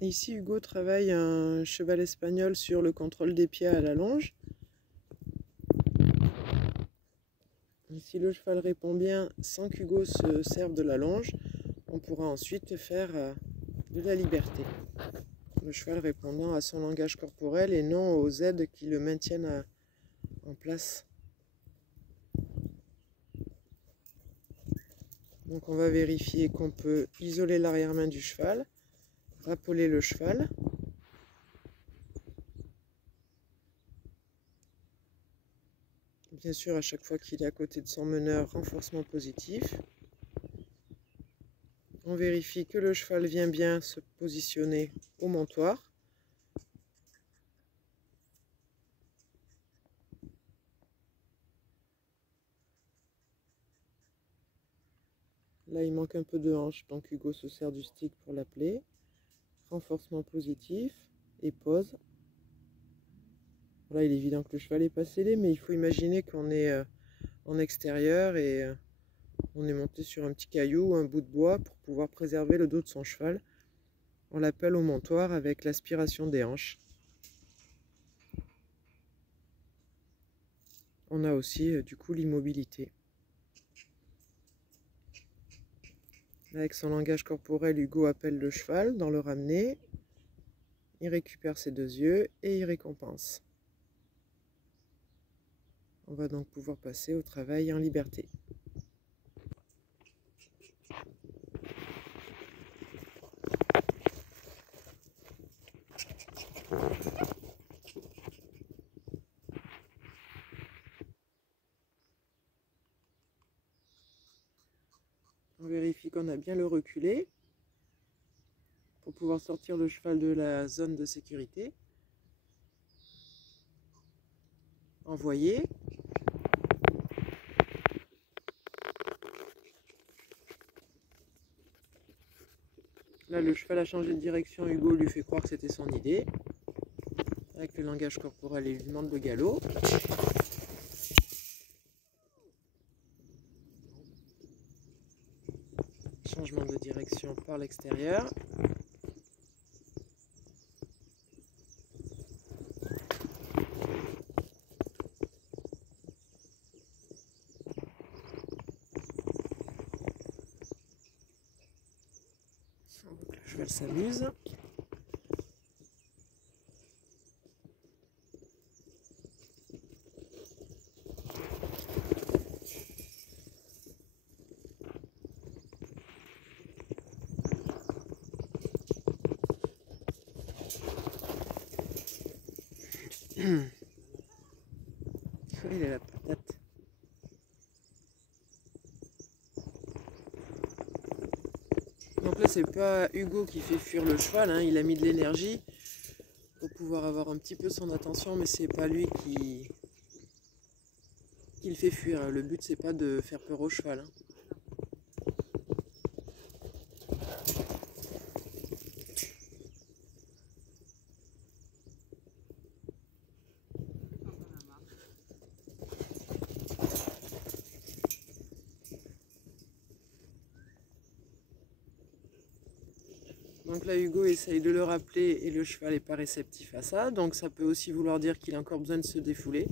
Ici, Hugo travaille un cheval espagnol sur le contrôle des pieds à la longe. Et si le cheval répond bien sans qu'Hugo se serve de la longe, on pourra ensuite faire de la liberté. Le cheval répondant à son langage corporel et non aux aides qui le maintiennent en place. Donc on va vérifier qu'on peut isoler l'arrière-main du cheval, rappeler le cheval. Bien sûr, à chaque fois qu'il est à côté de son meneur, renforcement positif. On vérifie que le cheval vient bien se positionner au montoir. Là, il manque un peu de hanche, donc Hugo se sert du stick pour l'appeler. Renforcement positif et pause. Là, il est évident que le cheval n'est pas scellé, mais il faut imaginer qu'on est en extérieur et on est monté sur un petit caillou ou un bout de bois pour pouvoir préserver le dos de son cheval. On l'appelle au montoir avec l'aspiration des hanches. On a aussi du coup l'immobilité. Avec son langage corporel, Hugo appelle le cheval dans le ramener. Il récupère ses deux yeux et il récompense. On va donc pouvoir passer au travail en liberté. On vérifie qu'on a bien le reculé pour pouvoir sortir le cheval de la zone de sécurité. Envoyer. Là, le cheval a changé de direction. Hugo lui fait croire que c'était son idée. Avec le langage corporel, il lui demande le galop. Changement de direction par l'extérieur. Le cheval s'amuse. Il a la patate. Donc là, c'est pas Hugo qui fait fuir le cheval, hein. Il a mis de l'énergie pour pouvoir avoir un petit peu son attention, mais c'est pas lui qui le fait fuir. Le but, c'est pas de faire peur au cheval, hein. Donc là, Hugo essaye de le rappeler et le cheval n'est pas réceptif à ça. Donc ça peut aussi vouloir dire qu'il a encore besoin de se défouler.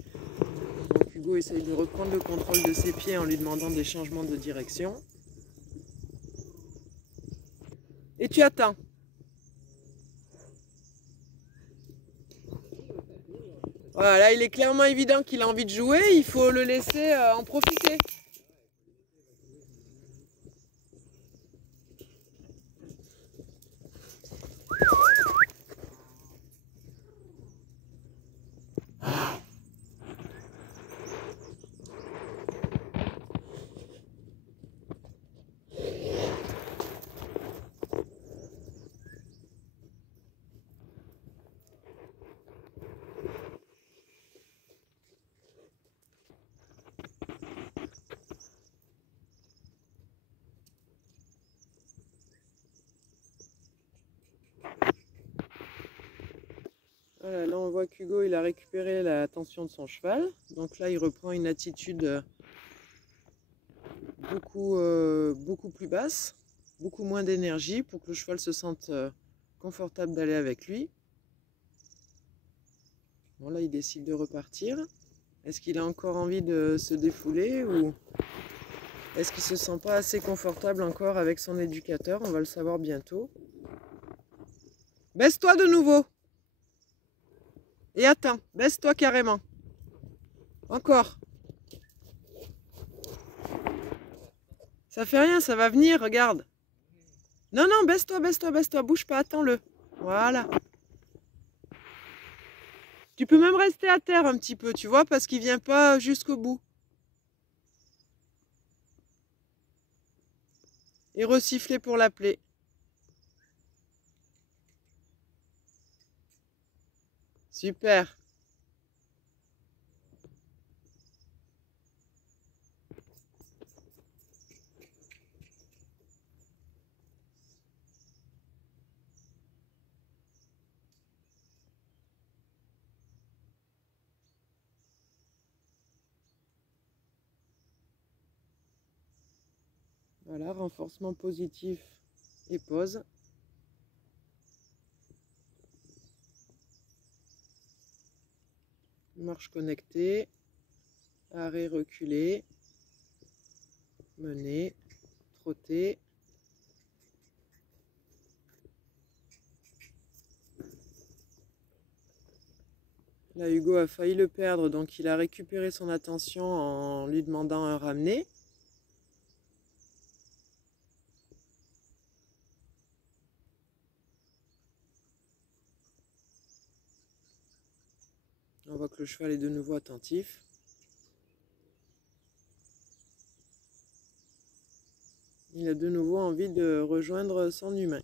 Donc Hugo essaye de reprendre le contrôle de ses pieds en lui demandant des changements de direction. Et tu attends. Voilà, là il est clairement évident qu'il a envie de jouer, il faut le laisser en profiter. Voilà, là on voit qu'Hugo il a récupéré l'attention de son cheval. Donc là il reprend une attitude beaucoup plus basse, beaucoup moins d'énergie pour que le cheval se sente confortable d'aller avec lui. Bon, là, il décide de repartir. Est-ce qu'il a encore envie de se défouler ou est-ce qu'il se sent pas assez confortable encore avec son éducateur? On va le savoir bientôt. Baisse-toi de nouveau. Et attends, baisse-toi carrément. Encore. Ça fait rien, ça va venir, regarde. Non, non, baisse-toi, baisse-toi, baisse-toi. Bouge pas, attends-le. Voilà. Tu peux même rester à terre un petit peu, tu vois, parce qu'il vient pas jusqu'au bout. Et resiffler pour l'appeler. Super. Voilà, renforcement positif et pause. Marche connectée, arrêt reculé, mener, trotter. Là, Hugo a failli le perdre, donc il a récupéré son attention en lui demandant un ramener. On voit que le cheval est de nouveau attentif. Il a de nouveau envie de rejoindre son humain.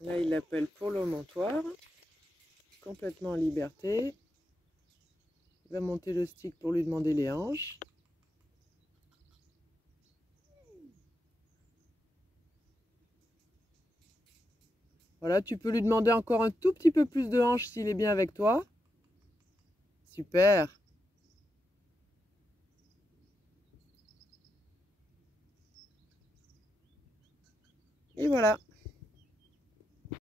Là, il l'appelle pour le montoir, complètement en liberté. Il va monter le stick pour lui demander les hanches. Voilà, tu peux lui demander encore un tout petit peu plus de hanches s'il est bien avec toi. Super. Et voilà.